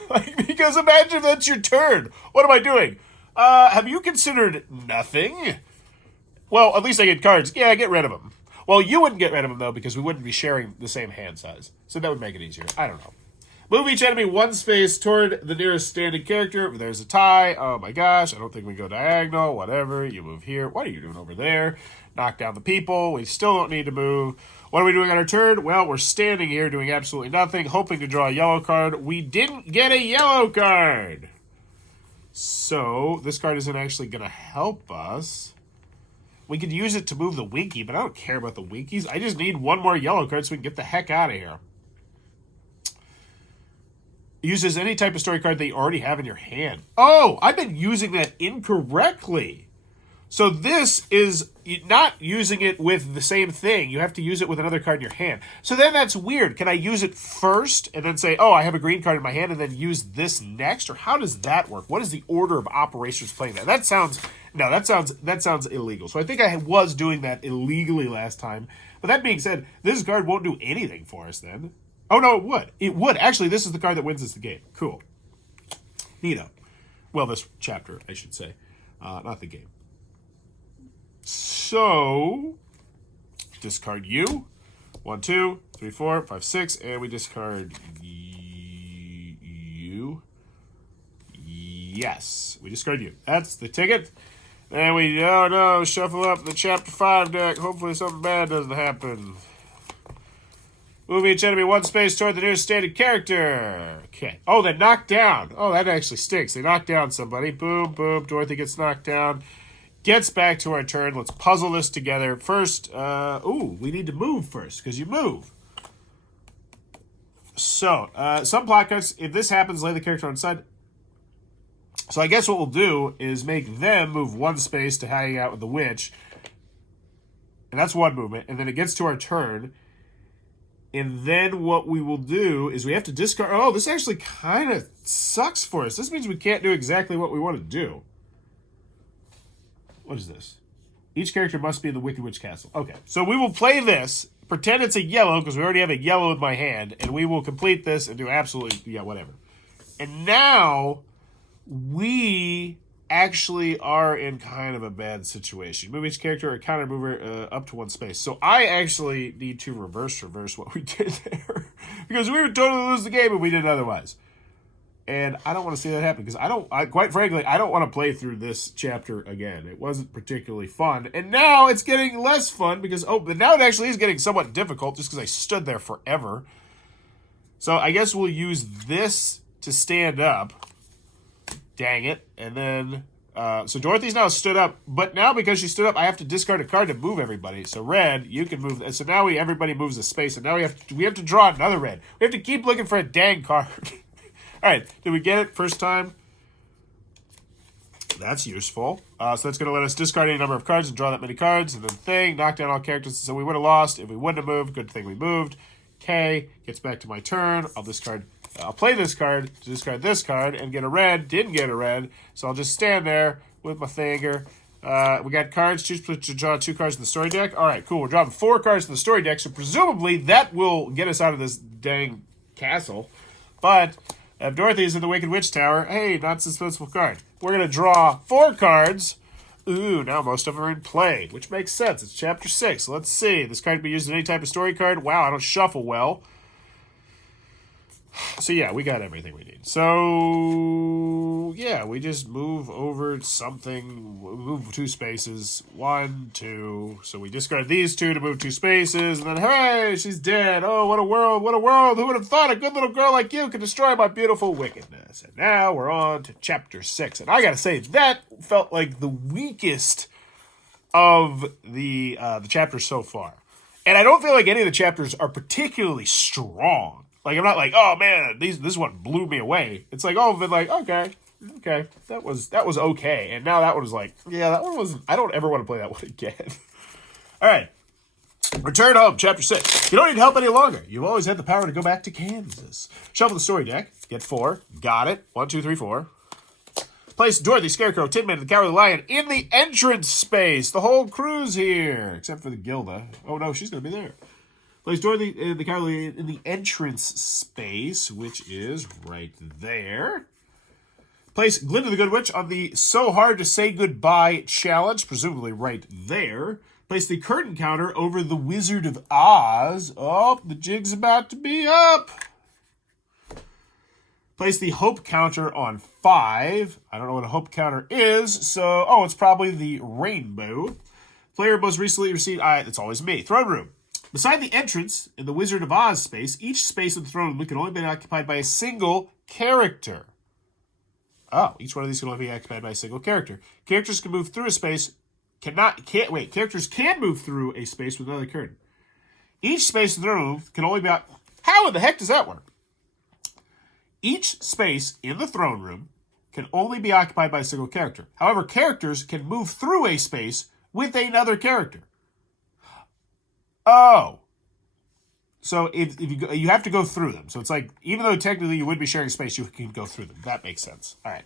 Like, because imagine that's your turn. What am I doing? Have you considered nothing? Well, at least I get cards. Yeah, get rid of them. Well, you wouldn't get rid of them, though, because we wouldn't be sharing the same hand size. So that would make it easier. I don't know. Move each enemy 1 space toward the nearest standing character. There's a tie. Oh my gosh, I don't think we go diagonal. Whatever. You move here. What are you doing over there? Knock down the people. We still don't need to move. What are we doing on our turn? Well, we're standing here doing absolutely nothing, hoping to draw a yellow card. We didn't get a yellow card. So this card isn't actually going to help us. We could use it to move the Winky, but I don't care about the Winkies. I just need 1 more yellow card so we can get the heck out of here. Uses any type of story card that you already have in your hand. Oh, I've been using that incorrectly. So this is not using it with the same thing. You have to use it with another card in your hand. So then that's weird. Can I use it first and then say, oh, I have a green card in my hand and then use this next? Or how does that work? What is the order of operations playing that? That sounds illegal. So I think I was doing that illegally last time. But that being said, this card won't do anything for us then. Oh, no, it would. It would. Actually, this is the card that wins us the game. Cool. Neato. Well, this chapter, I should say. Not the game. So, discard you. 1, 2, 3, 4, 5, 6. And we discard you. Yes. We discard you. That's the ticket. And we, oh no, shuffle up the Chapter 5 deck. Hopefully something bad doesn't happen. Move each enemy 1 space toward the nearest standing character. Okay. Oh, they knocked down. Oh, that actually stinks. They knocked down somebody. Boom, boom. Dorothy gets knocked down. Gets back to our turn. Let's puzzle this together. First, we need to move first, because you move. So, some plot cuts. If this happens, lay the character on the side. So I guess what we'll do is make them move 1 space to hang out with the witch. And that's 1 movement. And then it gets to our turn. And then what we will do is we have to discard... Oh, this actually kind of sucks for us. This means we can't do exactly what we want to do. What is this? Each character must be in the Wicked Witch Castle. Okay, so we will play this, pretend it's a yellow, because we already have a yellow in my hand, and we will complete this and do absolutely, yeah, whatever. And now, we actually are in kind of a bad situation. Move each character or counter mover up to 1 space. So I actually need to reverse what we did there. Because we would totally lose the game if we did otherwise. And I don't want to see that happen, because quite frankly, I don't want to play through this chapter again. It wasn't particularly fun. And now it's getting less fun, because, but now it actually is getting somewhat difficult, just because I stood there forever. So I guess we'll use this to stand up. Dang it. And then, so Dorothy's now stood up, but now because she stood up, I have to discard a card to move everybody. So red, you can move, so now everybody moves a space, and now we have to draw another red. We have to keep looking for a dang card. All right, did we get it first time? That's useful. So that's going to let us discard any number of cards and draw that many cards. And then knock down all characters. So we would have lost if we wouldn't have moved. Good thing we moved. K gets back to my turn. I'll play this card to discard this card and get a red. Didn't get a red. So I'll just stand there with my finger. We got cards. Choose to draw 2 cards in the story deck. All right, cool. We're drawing 4 cards in the story deck. So presumably that will get us out of this dang castle. But... if Dorothy's in the Wicked Witch Tower, hey, not suspenseful card. We're going to draw 4 cards. Ooh, now most of them are in play, which makes sense. It's Chapter 6. Let's see. This card can be used in any type of story card. Wow, I don't shuffle well. So, yeah, we got everything we need. So, yeah, we just move over something. Move 2 spaces. 1, 2. So we discard these 2 to move 2 spaces. And then, hooray, she's dead. Oh, what a world, what a world. Who would have thought a good little girl like you could destroy my beautiful wickedness? And now we're on to Chapter 6. And I got to say, that felt like the weakest of the chapters so far. And I don't feel like any of the chapters are particularly strong. Like, I'm not like, oh, man, this one blew me away. It's like, oh, but like, okay, that was okay. And now that one was like, yeah, that one was, I don't ever want to play that one again. All right. Return home, Chapter 6. You don't need help any longer. You've always had the power to go back to Kansas. Shuffle the story deck. Get 4. Got it. 1, 2, 3, 4. Place Dorothy, Scarecrow, Tin Man, and the Cowardly Lion in the entrance space. The whole crew's here, except for the Gilda. Oh no, she's going to be there. Place Dorothy and the Cowardly Lion in the entrance space, which is right there. Place Glinda the Good Witch on the So Hard to Say Goodbye challenge, presumably right there. Place the curtain counter over the Wizard of Oz. Oh, the jig's about to be up. Place the hope counter on 5. I don't know what a hope counter is, so... Oh, it's probably the rainbow. Player most recently received... it's always me. Throne room. Beside the entrance in the Wizard of Oz space, each space in the throne room can only be occupied by a single character. Oh, each one of these can only be occupied by a single character. Characters can move through a space... Characters can move through a space with another curtain. Each space in the throne room can only be... How in the heck does that work? Each space in the throne room can only be occupied by a single character. However, characters can move through a space with another character. Oh. So if you have to go through them. So it's like, even though technically you would be sharing space, you can go through them. That makes sense. All right.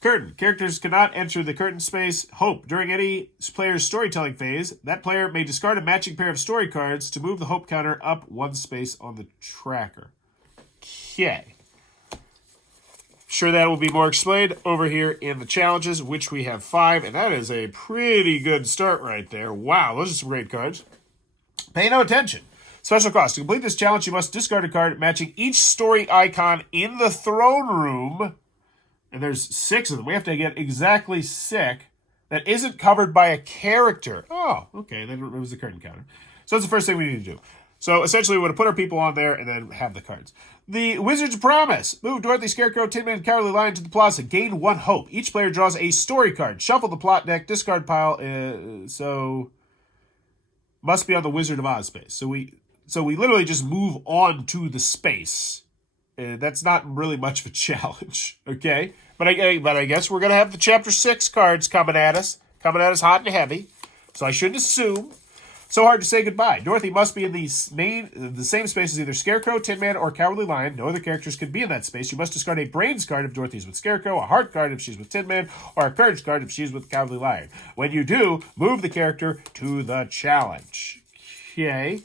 Curtain. Characters cannot enter the curtain space. Hope. During any player's storytelling phase, that player may discard a matching pair of story cards to move the hope counter up 1 space on the tracker. Okay. Sure, that will be more explained over here in the challenges, which we have 5, and that is a pretty good start right there. Wow, those are some great cards. Pay no attention. Special cost. To complete this challenge, you must discard a card matching each story icon in the throne room. And there's 6 of them. We have to get exactly 6 that isn't covered by a character. Oh, okay. Then it was the curtain counter. So that's the first thing we need to do. So essentially, we want to put our people on there and then have the cards. The Wizard's Promise. Move Dorothy, Scarecrow, Tin Man, and Cowardly Lion to the Plaza. Gain 1 hope. Each player draws a story card. Shuffle the plot deck. Discard pile. So must be on the Wizard of Oz space. So we literally just move on to the space. That's not really much of a challenge, okay? But I guess we're going to have the Chapter 6 cards coming at us hot and heavy, so I shouldn't assume. So Hard to Say Goodbye. Dorothy must be in the same space as either Scarecrow, Tin Man, or Cowardly Lion. No other characters can be in that space. You must discard a Brains card if Dorothy's with Scarecrow, a Heart card if she's with Tin Man, or a Courage card if she's with Cowardly Lion. When you do, move the character to the challenge. Okay.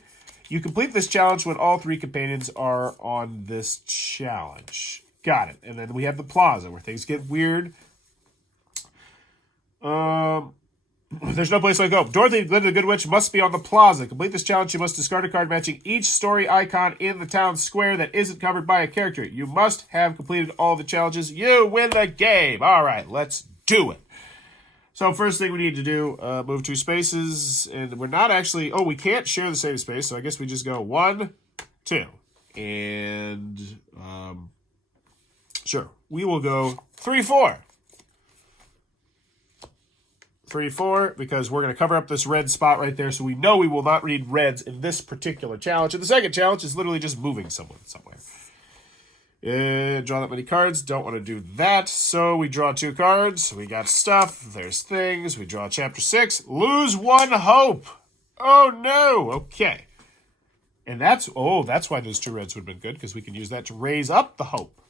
You complete this challenge when all 3 companions are on this challenge. Got it. And then we have the Plaza, where things get weird. There's no place like hope. Dorothy, Glinda the Good Witch must be on the Plaza. Complete this challenge, you must discard a card matching each story icon in the town square that isn't covered by a character. You must have completed all the challenges. You win the game. All right, let's do it. So first thing we need to do, move 2 spaces, and we're not actually... Oh, we can't share the same space, so I guess we just go 1, 2. And, sure, we will go 3, 4. 3, 4, because we're going to cover up this red spot right there, so we know we will not read reds in this particular challenge. And the second challenge is literally just moving someone somewhere. Draw that many cards. Don't want to do that. So we draw 2 cards. We got stuff. There's things. We draw Chapter 6. Lose 1 hope. Oh, no. Okay. And that's why those 2 reds would have been good, because we can use that to raise up the hope.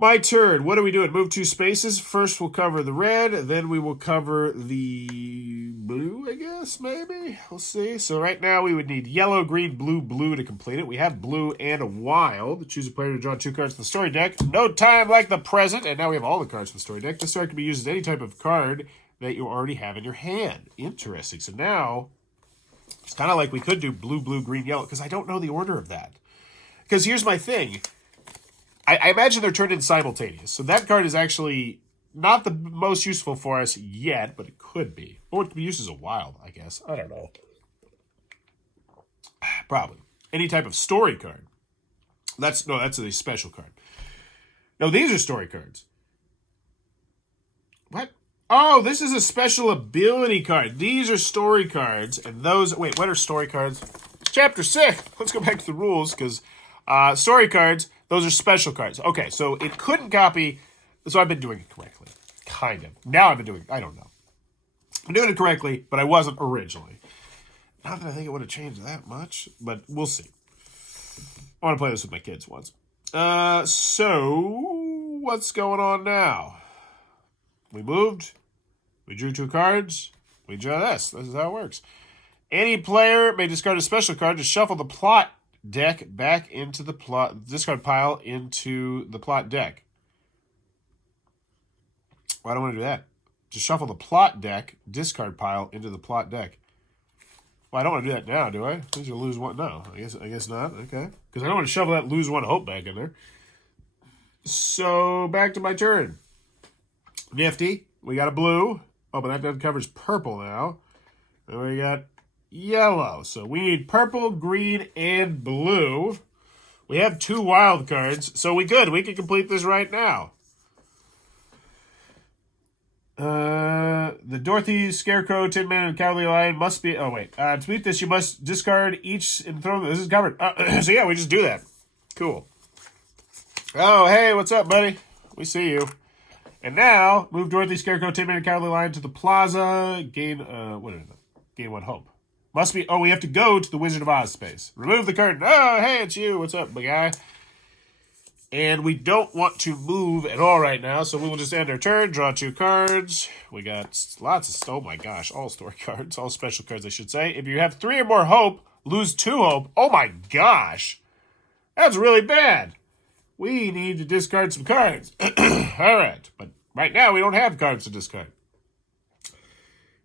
My turn. What are we doing? Move 2 spaces. First we'll cover the red. Then we will cover the blue, I guess, maybe. We'll see. So right now we would need yellow, green, blue, blue to complete it. We have blue and a wild. Choose a player to draw 2 cards from the story deck. No time like the present. And now we have all the cards from the story deck. This card can be used as any type of card that you already have in your hand. Interesting. So now it's kind of like we could do blue, blue, green, yellow, because I don't know the order of that. Because here's my thing. I imagine they're turned in simultaneous. So that card is actually not the most useful for us yet, but it could be. Or it could be used as a wild, I guess. I don't know. Probably. Any type of story card. That's a special card. No, these are story cards. What? Oh, this is a special ability card. These are story cards. And those... Wait, what are story cards? Chapter 6. Let's go back to the rules, because story cards... Those are special cards. Okay, so it couldn't copy... So I've been doing it correctly. Kind of. Now I've been doing... I don't know. I'm doing it correctly, but I wasn't originally. Not that I think it would have changed that much, but we'll see. I want to play this with my kids once. So... what's going on now? We moved. We drew 2 cards. We draw this. This is how it works. Any player may discard a special card to shuffle the plot deck back into the discard pile into the plot deck. Why do I want to do that? To shuffle the plot deck discard pile into the plot deck. Well, I don't want to do that now, do I? I think you'll lose 1. No, I guess not. Okay. Because I don't want to shovel that lose 1 hope back in there. So, back to my turn. Nifty. We got a blue. Oh, but that covers purple now. And we got yellow. So, we need purple, green, and blue. We have 2 wild cards. So, we could complete this right now. The Dorothy, Scarecrow, Tin Man, and Cowardly Lion must be... Oh, wait. To beat this, you must discard each and throw... This is covered. So, yeah, we just do that. Cool. Oh, hey, what's up, buddy? We see you. And now, move Dorothy, Scarecrow, Tin Man, and Cowardly Lion to the Plaza. Gain, what is it? Gain 1 hope. Must be... Oh, we have to go to the Wizard of Oz space. Remove the curtain. Oh, hey, it's you. What's up, big guy? And we don't want to move at all right now, so we will just end our turn, draw 2 cards. We got lots of... Oh, my gosh. All story cards. All special cards, I should say. If you have 3 or more hope, lose 2 hope. Oh, my gosh. That's really bad. We need to discard some cards. All right. But right now, we don't have cards to discard.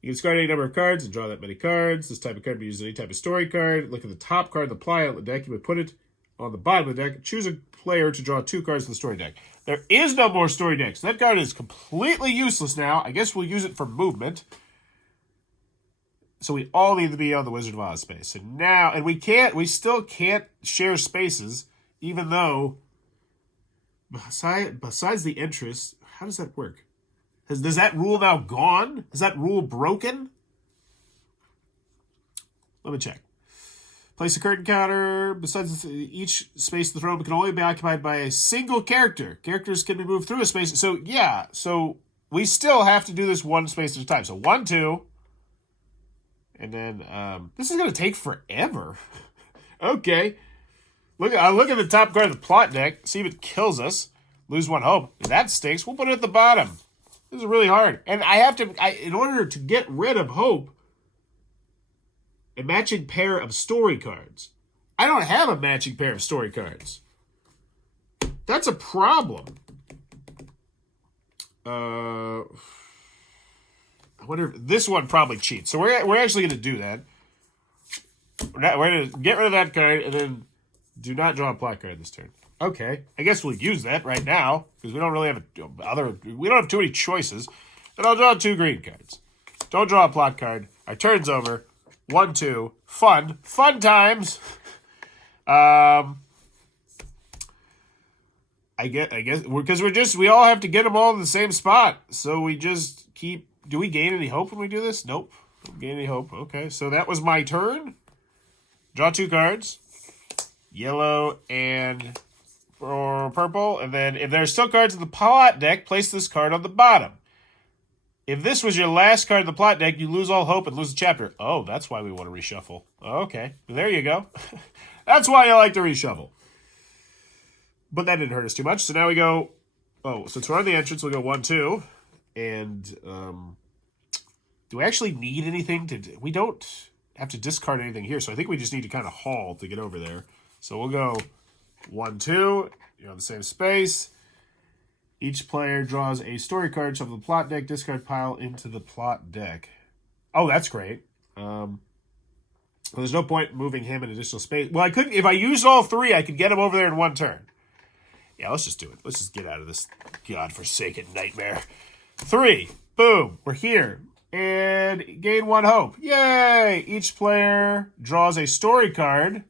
You can discard any number of cards and draw that many cards. This type of card can be used as any type of story card. Look at the top card of the pile of the deck. You would put it on the bottom of the deck. Choose a player to draw 2 cards from the story deck. There is no more story deck, so that card is completely useless now. I guess we'll use it for movement. So we all need to be on the Wizard of Oz space. So now, and we still can't share spaces, even though, besides the interest, how does that work? Is that rule now gone? Is that rule broken? Let me check. Place a curtain counter. Besides, each space of the throne can only be occupied by a single character. Characters can be moved through a space. So, yeah. So, we still have to do this 1 space at a time. So, 1, 2. And then, this is going to take forever. Okay. Look at the top card of the plot deck. See if it kills us. Lose 1 hope. If that stinks, we'll put it at the bottom. This is really hard. And in order to get rid of hope, a matching pair of story cards. I don't have a matching pair of story cards. That's a problem. I wonder if this one probably cheats. So we're actually going to do that. We're going to get rid of that card and then do not draw a plot card this turn. Okay, I guess we'll use that right now because we don't really have we don't have too many choices. And I'll draw 2 green cards. Don't draw a plot card. Our turn's over. 1, 2. Fun times. I guess because we all have to get them all in the same spot. So we just keep. Do we gain any hope when we do this? Nope. Don't gain any hope. Okay, so that was my turn. Draw 2 cards. Yellow and purple. And then if there's still cards in the plot deck, place this card on the bottom. If this was your last card in the plot deck, you lose all hope and lose the chapter. Oh, that's why we want to reshuffle. Okay, there you go. That's why I like to reshuffle. But that didn't hurt us too much. So now we go... Oh, since we're on the entrance, we'll go 1, 2. And do we actually need anything to... We don't have to discard anything here, so I think we just need to kind of haul to get over there. So we'll go 1, 2. You're on the same space. Each player draws a story card, shuffle the plot deck, discard pile into the plot deck. Oh, that's great. Well, there's no point moving him in additional space. Well, I could, if I used all 3, I could get him over there in 1 turn. Yeah, let's just do it. Let's just get out of this godforsaken nightmare. 3. Boom. We're here. And gain 1 hope. Yay! Each player draws a story card.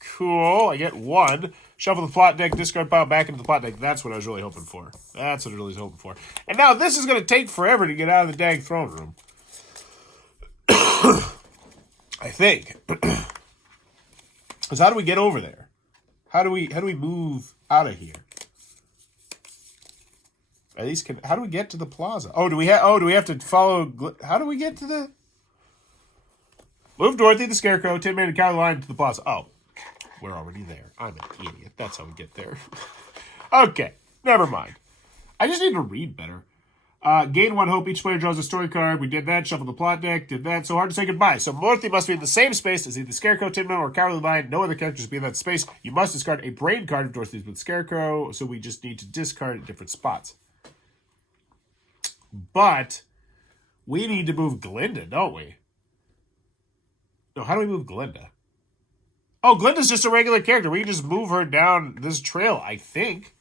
Cool. I get 1. Shuffle the plot deck, discard pile back into the plot deck. That's what I was really hoping for. That's what I really was hoping for. And now this is going to take forever to get out of the dang throne room. I think. Because how do we get over there? How do we move out of here? At least how do we get to the plaza? Do we have to follow? How do we get to the? Move Dorothy the Scarecrow, Tin Man, and Cowardly Lion to the plaza. Oh, we're already there. I'm an idiot. That's how we get there. Okay, Never mind. I just need to read better. Gain 1 hope. Each player draws a story card. We did that. Shuffle the plot deck. Did that. So hard to say goodbye. So Morty must be in the same space as either Scarecrow, Tin Man, or Cowardly Lion. No other characters be in that space. You must discard a brain card if Dorothy's with Scarecrow. So we just need to discard at different spots. But we need to move Glinda, don't we? No, how do we move Glinda? Oh, Glinda's just a regular character. We can just move her down this trail, I think.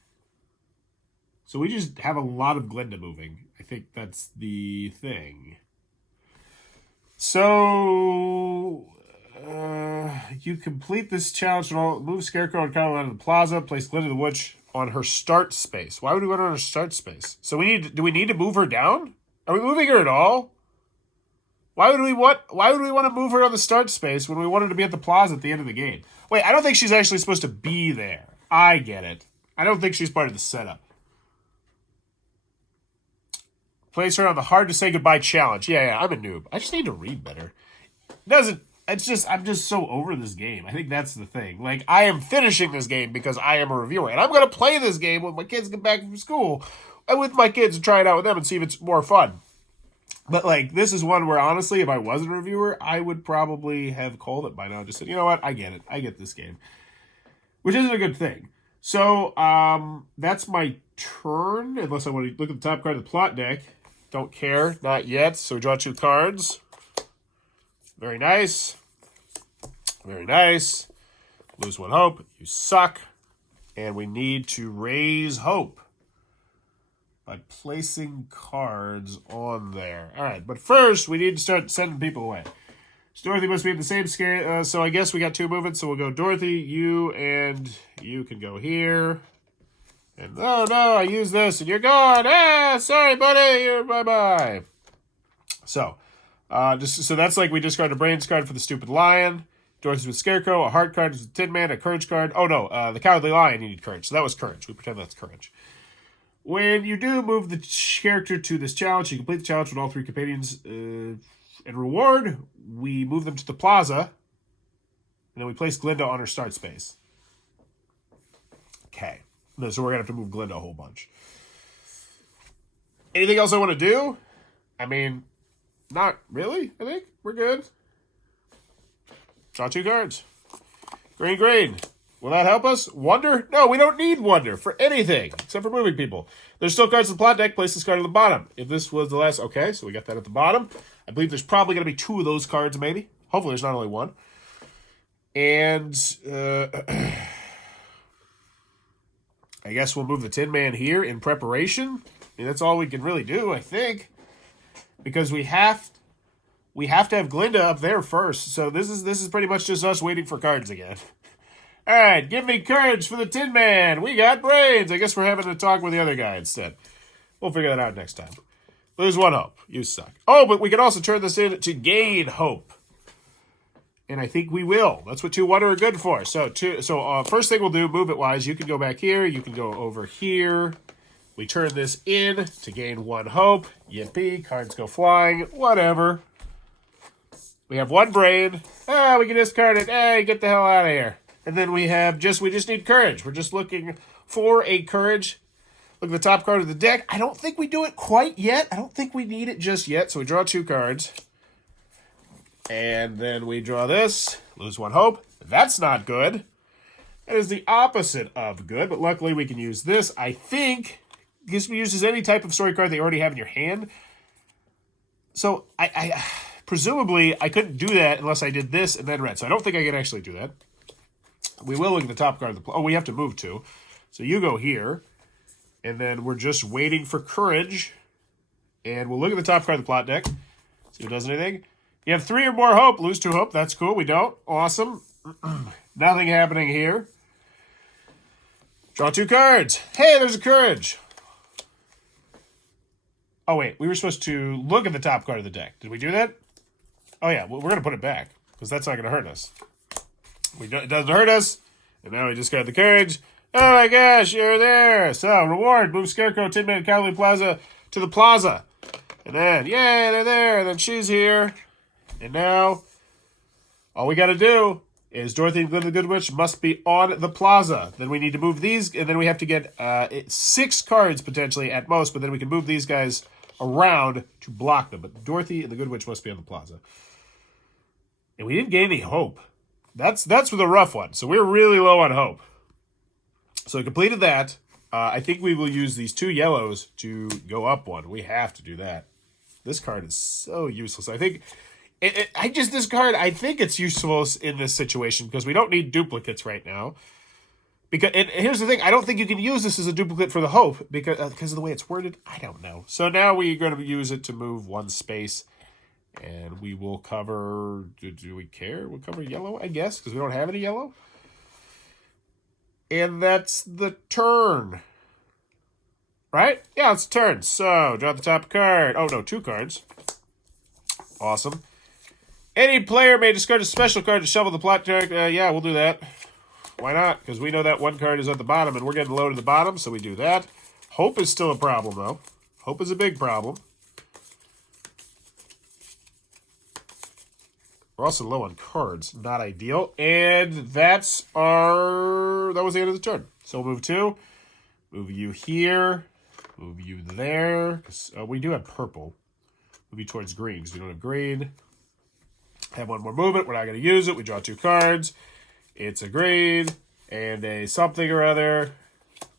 So we just have a lot of Glinda moving. I think that's the thing. So, you complete this challenge. Move Scarecrow and Kyle out of the Plaza. Place Glinda the Witch on her start space. Why would we want her on her start space? So do we need to move her down? Are we moving her at all? Why would we want to move her on the start space when we want her to be at the Plaza at the end of the game? Wait, I don't think she's actually supposed to be there. I get it. I don't think she's part of the setup. Place her on the hard to say goodbye challenge. Yeah, I'm a noob. I just need to read better. I'm just so over this game. I think that's the thing. Like, I am finishing this game because I am a reviewer. And I'm going to play this game when my kids get back from school. And with my kids and try it out with them and see if it's more fun. But, like, this is one where, honestly, if I wasn't a reviewer, I would probably have called it by now. Just said, you know what? I get it. I get this game. Which isn't a good thing. So, that's my turn. Unless I want to look at the top card of the plot deck. Don't care. Not yet. So we draw 2 cards. Very nice. Very nice. Lose 1 hope. You suck. And we need to raise hope by placing cards on there. All right, but first we need to start sending people away. So Dorothy must be in the same scale. So I guess we got 2 movements. So we'll go Dorothy, you, and you can go here. And oh no, I used this, and you're gone. Ah, sorry, buddy. You're bye-bye. So, so that's like we discard a brains card for the stupid lion. Dorothy's with Scarecrow. A heart card is the Tin Man. A courage card. Oh no, the Cowardly Lion. You need courage. So that was courage. We pretend that's courage. When you do move the character to this challenge, you complete the challenge with all 3 companions. And reward, we move them to the Plaza. And then we place Glinda on her start space. Okay. So we're going to have to move Glinda a whole bunch. Anything else I want to do? I mean, not really, I think. We're good. Draw 2 cards. Green. Will that help us? Wonder? No, we don't need Wonder for anything, except for moving people. There's still cards in the plot deck. Place this card at the bottom. If this was the last... Okay, so we got that at the bottom. I believe there's probably going to be 2 of those cards, maybe. Hopefully there's not only 1. And... I guess we'll move the Tin Man here in preparation. I mean, that's all we can really do, I think. Because we have to have Glinda up there first. So this is pretty much just us waiting for cards again. All right, give me courage for the Tin Man. We got brains. I guess we're having a talk with the other guy instead. We'll figure that out next time. Lose 1 hope. You suck. Oh, but we can also turn this in to gain hope. And I think we will. That's what 2 Wonder are good for. So first thing we'll do, movement-wise, you can go back here. You can go over here. We turn this in to gain 1 hope. Yippee. Cards go flying. Whatever. We have 1 brain. We can discard it. Hey, get the hell out of here. And then we just need courage. We're just looking for a courage. Look at the top card of the deck. I don't think we do it quite yet. I don't think we need it just yet. So we draw 2 cards. And then we draw this. Lose 1 hope. That's not good. That is the opposite of good. But luckily we can use this. I think this can be used as any type of story card that you already have in your hand. So I presumably I couldn't do that unless I did this and then red. So I don't think I can actually do that. We will look at the top card of the... Oh, we have to move 2. So you go here. And then we're just waiting for courage. And we'll look at the top card of the plot deck. See if it does anything. You have 3 or more hope. Lose 2 hope. That's cool. We don't. Awesome. Nothing happening here. Draw 2 cards. Hey, there's a courage. Oh, wait. We were supposed to look at the top card of the deck. Did we do that? Oh, yeah. Well, we're going to put it back because that's not going to hurt us. It doesn't hurt us. And now we just got the courage. Oh, my gosh. You're there. So, reward. Move Scarecrow, Tin Man, Cowardly Plaza to the Plaza. And then, yay, they're there. And then she's here. And now, all we got to do is Dorothy and Glinda the Good Witch must be on the Plaza. Then we need to move these, and then we have to get 6 cards potentially at most, but then we can move these guys around to block them. But Dorothy and the Good Witch must be on the Plaza. And we didn't gain any hope. That's for the rough one. So we're really low on hope. So we completed that. I think we will use these 2 yellows to go up 1. We have to do that. This card is so useless. I think this card, I think it's useful in this situation because we don't need duplicates right now. And here's the thing, I don't think you can use this as a duplicate for the hope because of the way it's worded. I don't know. So now we're going to use it to move 1 space, and we will cover. Do we care? We'll cover yellow, I guess, because we don't have any yellow. And that's the turn. Right? Yeah, it's a turn. So, draw the top card. Oh, no, 2 cards. Awesome. Any player may discard a special card to shuffle the plot card. Yeah, we'll do that. Why not? Because we know that 1 card is at the bottom, and we're getting low to the bottom, so we do that. Hope is still a problem, though. Hope is a big problem. We're also low on cards. Not ideal. And that was the end of the turn. So we'll move 2. Move you here. Move you there. We do have purple. Move you towards green because we don't have green. Have 1 more movement. We're not going to use it. We draw 2 cards. It's a green and a something or other.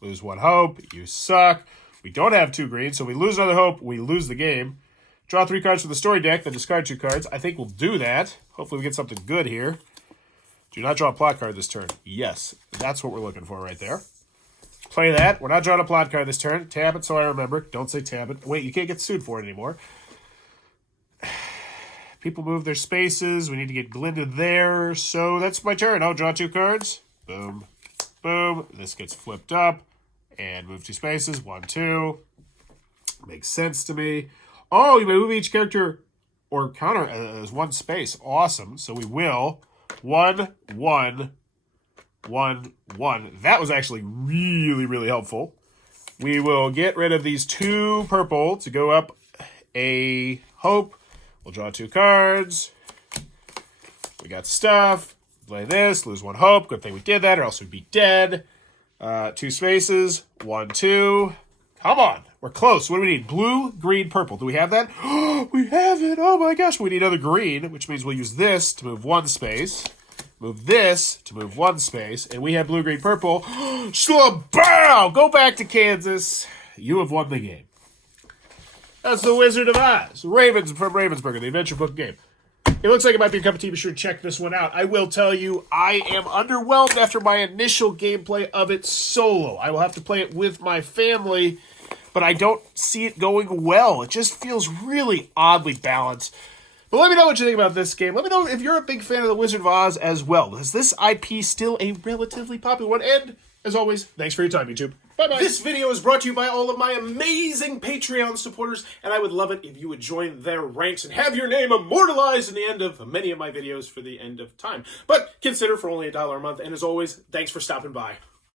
Lose 1 hope. You suck. We don't have 2 greens, so we lose another hope. We lose the game. Draw 3 cards from the story deck, then discard 2 cards. I think we'll do that. Hopefully we get something good here. Do not draw a plot card this turn. Yes, that's what we're looking for right there. Play that. We're not drawing a plot card this turn. Tap it so I remember. Don't say tap it. Wait, you can't get sued for it anymore. People move their spaces. We need to get Glinda there. So that's my turn. I'll draw 2 cards. Boom. Boom. This gets flipped up. And move 2 spaces. 1, 2. Makes sense to me. Oh, you may move each character or counter as 1 space. Awesome. So we will. 1, 1, 1, 1. That was actually really, really helpful. We will get rid of these 2 purple to go up a hope. We'll draw 2 cards. We got stuff. Play this. Lose 1 hope. Good thing we did that or else we'd be dead. 2 spaces. 1, 2. Come on. We're close. What do we need? Blue, green, purple. Do we have that? We have it. Oh my gosh. We need another green, which means we'll use this to move 1 space. Move this to move 1 space. And we have blue, green, purple. Bow! Go back to Kansas. You have won the game. That's the Wizard of Oz. Ravens from Ravensberger, the adventure book game. It looks like it might be a cup of tea. Be sure to check this one out. I will tell you, I am underwhelmed after my initial gameplay of it solo. I will have to play it with my family, but I don't see it going well. It just feels really oddly balanced. But let me know what you think about this game. Let me know if you're a big fan of the Wizard of Oz as well. Is this IP still a relatively popular one? And, as always, thanks for your time, YouTube. Bye-bye. This video is brought to you by all of my amazing Patreon supporters, and I would love it if you would join their ranks and have your name immortalized in the end of many of my videos for the end of time. But consider for only $1 a month, and as always, thanks for stopping by.